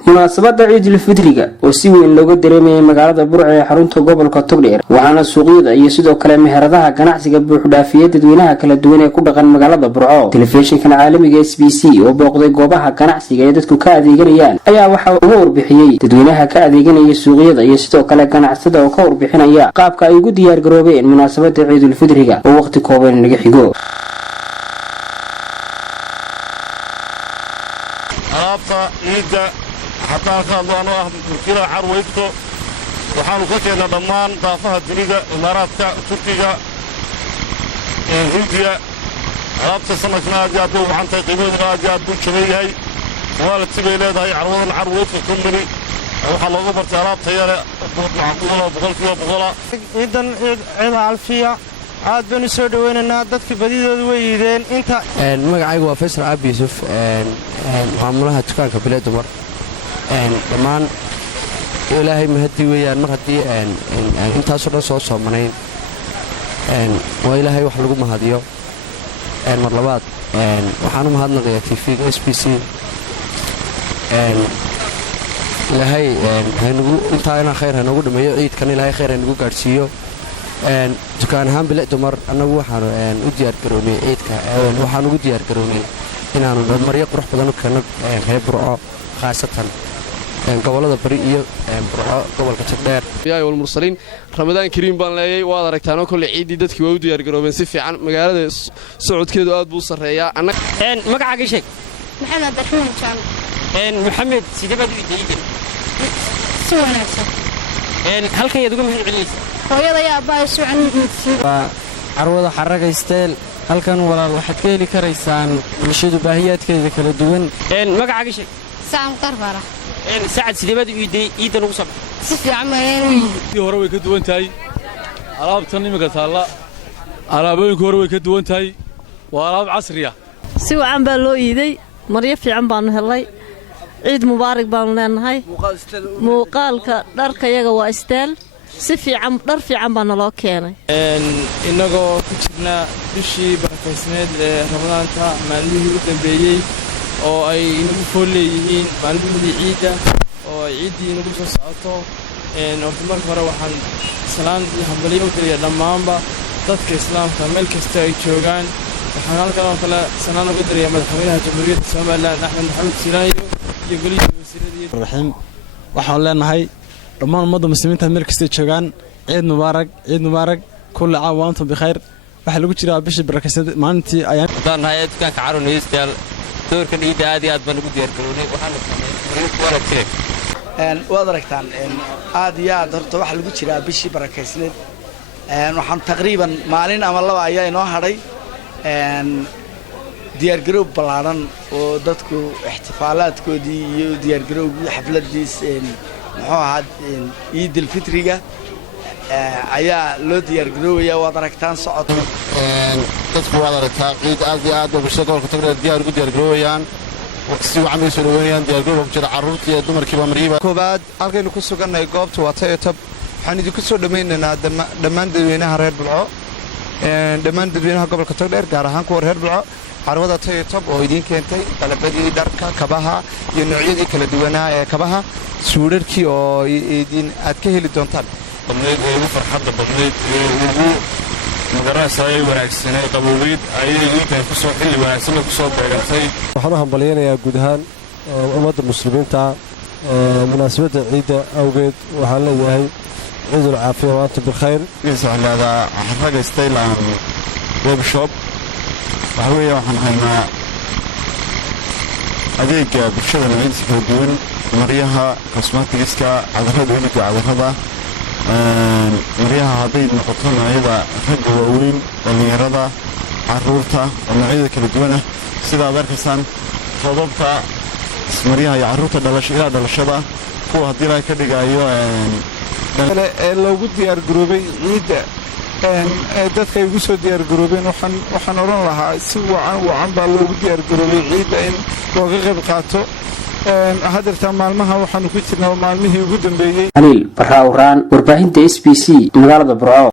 munaasabada ciidul fidriga oo si weyn looga dareemay magaalada Burco ee xarunta gobolka Togdheer waxaana suuqyada iyo sidoo kale meheradaha ganacsiga buux dhaafiyay dadweynaha kala duwan ee ku dhaqan magaalada Burco. Telefishinka caalamiga SBC oo booqday goobaha ganacsiga ee dadku ka adeeganayaan ayaa waxa uu warbixiyay dadweynaha ka adeeganaya suuqyada iyo sidoo kale ganacsatada oo ka warbixinaya qaabka ay ugu diyaar garoobeen munaasabada ciidul fidriga oo waqti kooban naga xigo. حتى كانوا أنا كلا عرويتكو وحنو كتير ضمان ضافها الدنيا إمارات تركيا هندية رابط سمكنا جادو عن تقييمين جادو شوية هاي والد سبيلات هاي عرويتكو كمني وحلو قبرت رابط هي معقولة بقول فيها بقولة إذن عيد عالفية عاد بني سودوين النادات في بديد ويدين أنت مقعي وفيسر عبد يوسف معاملها تكان كبلاد مر dhammaan ilaahay mahadi weeyaan mar hadii intaas oo soo soomanay waa ilaahay wax lagu mahadiyo mar labaad waxaan u mahadnaqayaa TV-ga SBC ilaahay haynugu intaana khayr haynugu dhameeyo ciidkan ilaahay khayr haynugu gaarsiiyo dukaan ahaan bilaa dumar anagu waxaan u diyaar garoonay ciidka waxaan ugu diyaar garoonay inaanu maryo qurux badan u keeno reer Burco khaasatan gobolada bari iyo Burco gobolka Togdheer yaa walmursaliin Ramadaan Kariim baan leeyay waad aragtaan kulli ciidii dadkii waa u diyaar garoobeen si fiican magaalada socodkeedu aad buu sareeyaa magacaaga sheeg maxamed Abdulrahman Jaamac maxamed sidaba diiday si wanaagsan halkan yaad uga mahad celinaysaa hooyada yaa aabbahay suucan carwada xaragaysteen halkan walaal waxaad ka heli karaysaan bulshadu baahiyaadkeeda kala duwan magacaaga sheeg سام قرفرة. ساعد سليبات يد نوصل. سفي عمال. هو روي كدوان تاي. على بتني مقتلا. على بين كوروي كدوان تاي. وعلى عصرية. سوى عم بالو يدي مريف في عم بان هلاي. عيد مبارك بان هاي. مقال كدرك يجا واستل. سفي عم درفي عم بان الله كياني. إنه كتبنا بشي بركسند رمضان تا ماليه وتنبيهي. oo ay inagu fooleeyeen maalmihii ciida oo ciidii inagu soo socoto marka hore waxaan salaan iyo hambalyo u diray dhamaanba dadka islaamka meel kasta ay joogaan waxaan halkan kala salaan ugu diray madaxweynaha jamhuuriyadda Soomaaliland Axmed Maxamed Siiraayo iyo golihiisa wasiiradii raxiim waxaan leenahay dhamaan ummadda muslimiinta meel kasta joogaan ciid mubaarak kullu caam wa antum bikhair waxa lagu jiraa bishii barakaysan maalintii ayaan danahay dukaanka caruurniistel doorkan ciida aad iyo aad baan ugu diyaar garoonay waxaan wanaagsan waad aragtaan aad iyo aad horta waxa lagu jiraa bishii barakaysan waxaan taqriiban maalin ama laba ayaa inoo hadhay diyaar garoob balaaran oo dadku ihtifaalaadkoodii iyo diyaar garoobkii xafladiis muxuu ahaa ciidul fitriga ayaa loo diyaar garoobaya waad aragtaan socod dadku waad aragtaa ciid aad iyo aad bulshada gobolka Togdheer diyaar ugu diyaar garoobayaan si wacan ay soo dhaweeyaan diyaar garoob jira carruurta iyo dumarkiiba mariiba koobaad halkaynu ku sugannahay goobta waa Taytab waxaan idinku soo dhameynaynaa dhammaan dadweynaha reer Burco dhammaan dadweynaha gobolka Togdheer gaar ahaan kuwa reer Burco carwada Taytab oo idin keentay qalabadii dharka kabaha iyo noocyadii kala duwanaa ee kabaha suudharkii oo idin aad ka heli doontaan badneed ugu farxadda badneed ugu magaraasay wanaagsanay qaboobid ayay intaan ku soo xilli wanaagsan ku soo beegantay waxaan hambalyeeynaa guud ahaan ummadda muslimiinta munaasabada ciida awgeed waxaan leeyahay ciidul caafiya wa antum bilkhayr inshallah xaragaystay laan web shop waxa weeye waxaan haynaa adeegga bulshada noocyadiisa kala duwan maryaha cosmetics-ka cadarrada weliga cadarrada maryaha hadday noqoto noocyada ragga waaweyn dhallinyarada carruurta oo noocyada kala duwan ah sida aad arkaysaan sababta maryaha iyo carruurta ilaa dhalashada kuwa haddii laga ka dhigayo loogu diyaar garoobay ciidda dadka ay ugu soo diyaar garoobeen waxaan oran lahaa si wacan baa loogu diyaar garoobay ciidda in looga qayb qaato hadarta maalmaha waxaanu ku jirnaa maalmihii ugu dambeeyay Halil Barraawraan warbaahinta SBC magaalada Burco.